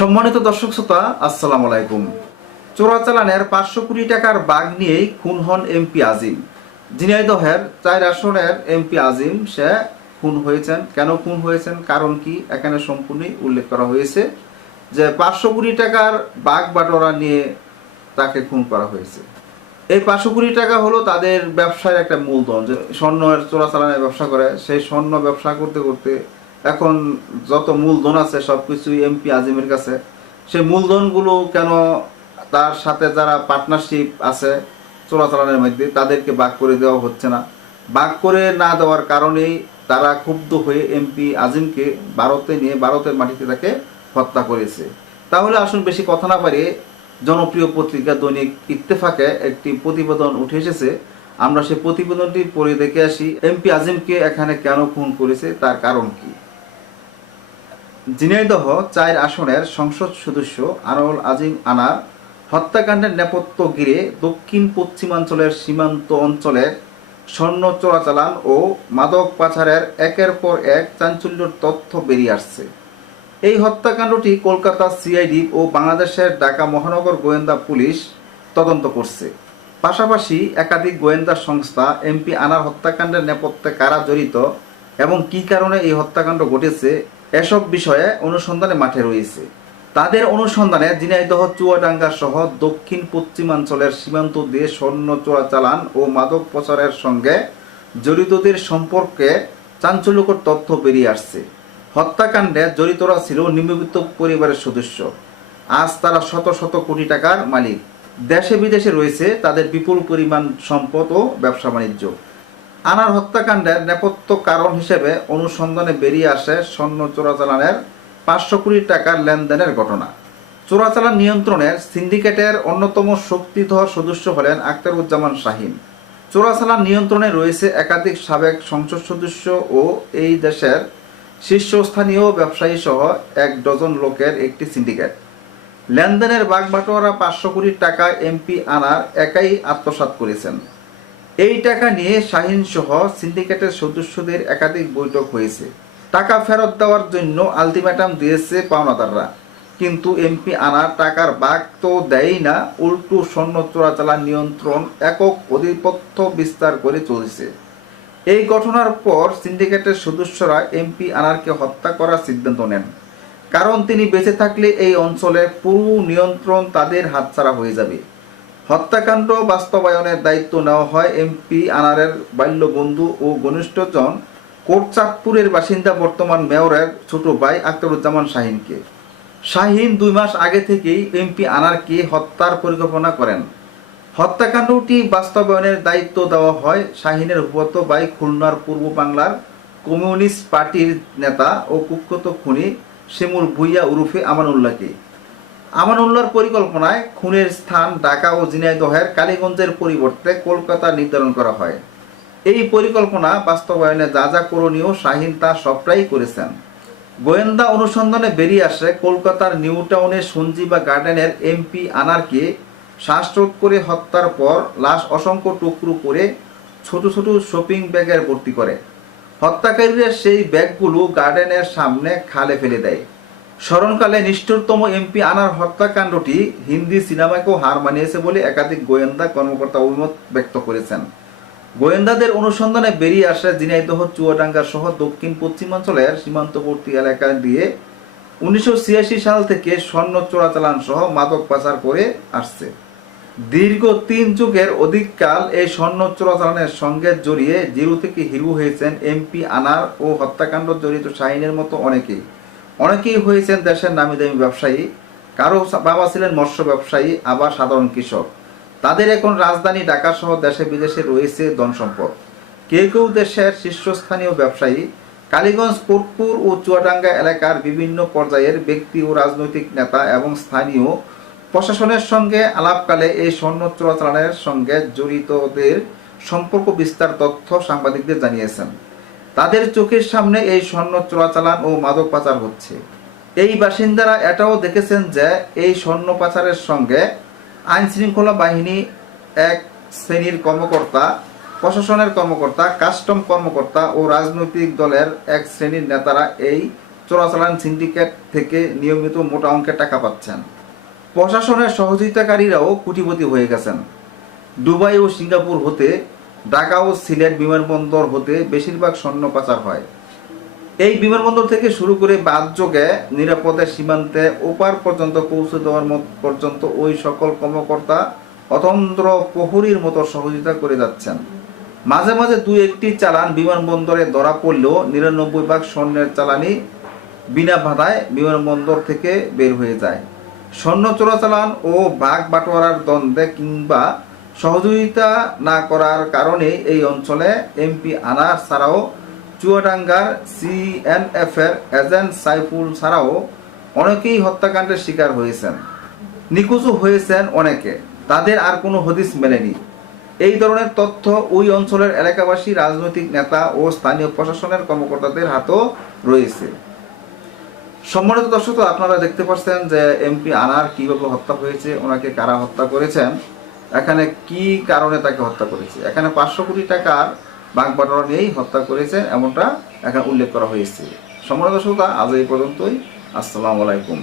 সম্মানিত দর্শক শ্রোতা, আসসালামু আলাইকুম। চোরাচালানের পাঁচশো কোটি টাকার বাঘ নিয়েই খুন হন এমপি আজিম। ঝিনাইদহের চার আসনের এমপি আজিম, সে খুন হয়েছেন। কেন খুন হয়েছেন? কারণ কি? এখানে সম্পূর্ণই উল্লেখ করা হয়েছে যে পাঁচশো কোটি টাকার বাঘ বাটোয়ারা নিয়ে তাকে খুন করা হয়েছে। এই পাঁচশো কোটি টাকা হলো তাদের ব্যবসার একটা মূলধন। যে স্বর্ণের চোরাচালানের ব্যবসা করে, সেই স্বর্ণ ব্যবসা করতে করতে এখন যত মূলধন আছে সব কিছুই এমপি আজিমের কাছে। সেই মূলধনগুলো কেন তার সাথে যারা পার্টনারশিপ আছে চোরাচালানের মধ্যে, তাদেরকে বাক করে দেওয়া হচ্ছে না। বাক করে না দেওয়ার কারণেই তারা ক্ষুব্ধ হয়ে এমপি আজিমকে ভারতে নিয়ে, ভারতের মাটিতে তাকে হত্যা করেছে। তাহলে আসুন বেশি কথা না পারে জনপ্রিয় পত্রিকা দৈনিক ইত্তেফাকে একটি প্রতিবেদন উঠে এসেছে। আমরা সেই প্রতিবেদনটি পড়ে দেখে আসি এমপি আজিমকে এখানে কেন খুন করেছে, তার কারণ কি? ঝিনাইদহ চার আসনের সংসদ সদস্য আনোয়ার আজিম আনার হত্যাকাণ্ডের নেপথ্য ঘিরে দক্ষিণ পশ্চিমাঞ্চলের সীমান্ত অঞ্চলের স্বর্ণ চোরাচালান ও মাদক পাচারের একের পর এক চাঞ্চল্যের তথ্য বেরিয়ে আসছে। এই হত্যাকাণ্ডটি কলকাতা সিআইডি ও বাংলাদেশের ঢাকা মহানগর গোয়েন্দা পুলিশ তদন্ত করছে। পাশাপাশি একাধিক গোয়েন্দা সংস্থা এমপি আনার হত্যাকাণ্ডের নেপথ্যে কারা জড়িত এবং কী কারণে এই হত্যাকাণ্ড ঘটেছে এসব বিষয়ে অনুসন্ধানে মাঠে রয়েছে। তাদের অনুসন্ধানে ঝিনাইদহ চুয়াডাঙ্গা সহ দক্ষিণ পশ্চিমাঞ্চলের সীমান্ত দিয়ে স্বর্ণ চোরাচালান ও মাদক প্রচারের সঙ্গে জড়িতদের সম্পর্কে চাঞ্চল্যকর তথ্য বেরিয়ে আসছে। হত্যাকাণ্ডে জড়িতরা ছিল নিম্নবিত্ত পরিবারের সদস্য। আজ তারা শত শত কোটি টাকার মালিক। দেশে বিদেশে রয়েছে তাদের বিপুল পরিমাণ সম্পদ ও ব্যবসা বাণিজ্য। আনার হত্যাকাণ্ডের নেপথ্য কারণ হিসেবে অনুসন্ধানে বেরিয়ে আসে স্বর্ণ চোরাচালানের পাঁচশো কোটি টাকার লেনদেনের ঘটনা। চোরাচালান নিয়ন্ত্রণের সিন্ডিকেটের অন্যতম শক্তিধর সদস্য হলেন আখতারুজ্জামান শাহিন। চোরাচালান নিয়ন্ত্রণে রয়েছে একাধিক সাবেক সংসদ সদস্য ও এই দেশের শীর্ষস্থানীয় ব্যবসায়ী সহ এক ডজন লোকের একটি সিন্ডিকেট। লেনদেনের বাগবাটোয়ারা পাঁচশো কোটি টাকা এমপি আনার একাই আত্মসাৎ করেছেন। এই টাকা নিয়ে শাহিন সহ সিন্ডিকেটের সদস্যদের একাধিক বৈঠক হয়েছে। টাকা ফেরত দেওয়ার জন্য আলটিমেটাম দিয়েছে পাওনাদাররা। কিন্তু এমপি আনার টাকার বাঘ তো দেয়ই না, উল্টো স্বর্ণ চোরাচালান নিয়ন্ত্রণ একক অধিপত্য বিস্তার করে চলছে। এই ঘটনার পর সিন্ডিকেটের সদস্যরা এমপি আনারকে হত্যা করার সিদ্ধান্ত নেন। কারণ তিনি বেঁচে থাকলে এই অঞ্চলে পুরো নিয়ন্ত্রণ তাদের হাতছাড়া হয়ে যাবে। হত্যাকাণ্ড বাস্তবায়নের দায়িত্ব নেওয়া হয় এমপি আনারের বাল্য বন্ধু ও ঘনিষ্ঠজন কোটচাঁদপুরের বাসিন্দা বর্তমান মেয়রের ছোট ভাই আখতারুজ্জামান শাহিনকে। শাহিন দুই মাস আগে থেকেই এমপি আনারকে হত্যার পরিকল্পনা করেন। হত্যাকাণ্ডটি বাস্তবায়নের দায়িত্ব দেওয়া হয় শাহিনের উপত ভাই খুলনার পূর্ব বাংলার কমিউনিস্ট পার্টির নেতা ও কুখ্যাত খুনি শিমুল ভুইয়া উরুফে আমানুল্লাহকে। আমানুল্লাহর পরিকল্পনায় খুনের স্থান ঢাকা ও ঝিনাইদহের কালীগঞ্জের পরিবর্তে কলকাতা নির্ধারণ করা হয়। এই পরিকল্পনা বাস্তবায়নে যা যা করণীয় শাহিন তা সবটাই করেছেন। গোয়েন্দা অনুসন্ধানে বেরিয়ে আসে কলকাতার নিউ টাউনের সঞ্জীবা গার্ডেনের এমপি আনারকে শ্বাসরোধ করে হত্যার পর লাশ অসংখ্য টুকরো করে ছোট ছোট শপিং ব্যাগের ভর্তি করে। হত্যাকারীরা সেই ব্যাগগুলো গার্ডেনের সামনে খালে ফেলে দেয়। স্মরণকালে নিষ্ঠুরতম এমপি আনার হত্যাকাণ্ডটি হিন্দি সিনেমাকেও হার মানিয়েছে বলে একাধিক গোয়েন্দা কর্মকর্তা অভিমত ব্যক্ত করেছেন। গোয়েন্দাদের অনুসন্ধানে বেরিয়ে আসে ঝিনাইদহ, চুয়াডাঙ্গা সহ দক্ষিণ পশ্চিমাঞ্চলের সীমান্তবর্তী এলাকা দিয়ে উনিশশো ছিয়াশি সাল থেকে স্বর্ণ চোরাচালান সহ মাদক পাচার করে আসছে। দীর্ঘ তিন যুগের অধিককাল এই স্বর্ণ চোরাচালানের সঙ্গে জড়িয়ে জিরো থেকে হিরু হয়েছেন এমপি আনার ও হত্যাকাণ্ড জড়িত শাহিনের মতো অনেকেই। অনেকেই হয়েছেন দেশের নামি দামি ব্যবসায়ী। কারও বাবা ছিলেন মৎস্য ব্যবসায়ী, আবার সাধারণ কৃষক। তাদের এখন রাজধানী ঢাকা সহ দেশে বিদেশে রয়েছে ধন সম্পদ কেউ কেউ দেশের শীর্ষস্থানীয় ব্যবসায়ী। কালীগঞ্জ কোটপুর ও চুয়াডাঙ্গা এলাকার বিভিন্ন পর্যায়ের ব্যক্তি ও রাজনৈতিক নেতা এবং স্থানীয় প্রশাসনের সঙ্গে আলাপকালে এই স্বর্ণ চোরাচালানের সঙ্গে জড়িতদের সম্পর্ক বিস্তার তথ্য সাংবাদিকদের জানিয়েছেন। তাদের চোখের সামনে এই স্বর্ণ চোরাচালান ও মাদক পাচার হচ্ছে। এই বাসিন্দারা এটাও দেখেছেন যে এই স্বর্ণ পাচারের সঙ্গে আইন শৃঙ্খলা বাহিনী এক শ্রেণির কর্মকর্তা, প্রশাসনের কর্মকর্তা, কাস্টম কর্মকর্তা ও রাজনৈতিক দলের এক শ্রেণির নেতারা এই চোরাচালান সিন্ডিকেট থেকে নিয়মিত মোটা অঙ্কের টাকা পাচ্ছেন। প্রশাসনের সহযোগিতাকারীরাও কুটিপতি হয়ে গেছেন। দুবাই ও সিঙ্গাপুর হতে ঢাকা ও সিলেট বিমানবন্দর হতে বেশিরভাগ স্বর্ণ পাচার হয়। এই বিমানবন্দর থেকে শুরু করে বাদযোগে নিরাপদে সীমান্তে ওপার পর্যন্ত পৌঁছে দেওয়ার পর্যন্ত ওই সকল কর্মকর্তা অতন্ত্র প্রহরীর মতো সহযোগিতা করে যাচ্ছেন। মাঝে মাঝে দু একটি চালান বিমানবন্দরে ধরা পড়লেও নিরানব্বই ভাগ স্বর্ণের চালানি বিনা বাধায় বিমানবন্দর থেকে বের হয়ে যায়। স্বর্ণ চোরাচালান ও ভাগ বাটোয়ারার দ্বন্দ্বে কিংবা সহযোগিতা না করার কারণে এই অঞ্চলে এমপি আনার ছাড়াও চুয়াডাঙ্গার সিএনএফ এর এজেন্ট সাইফুল ছাড়াও অনেকেই হত্যাকাণ্ডের শিকার হয়েছেন। নিখোঁজও হয়েছেন অনেকে। তাদের আর কোনো হদিস মেলেনি। এই ধরনের তথ্য ওই অঞ্চলের এলাকাবাসী, রাজনৈতিক নেতা ও স্থানীয় প্রশাসনের কর্মকর্তাদের হাতেও রয়েছে। সম্মানিত দর্শক, আপনারা দেখতে পাচ্ছেন যে এমপি আনার কীভাবে হত্যা হয়েছে, ওনাকে কারা হত্যা করেছেন। এখানে কি কারণে তাকে হত্যা করেছে? এখানে পাঁচশো কোটি টাকার বাঘ বাটোয়ারা নিয়েই হত্যা করেছে এমনটা এখানে উল্লেখ করা হয়েছে। দর্শক আজ এই পর্যন্তই। আসসালামু আলাইকুম।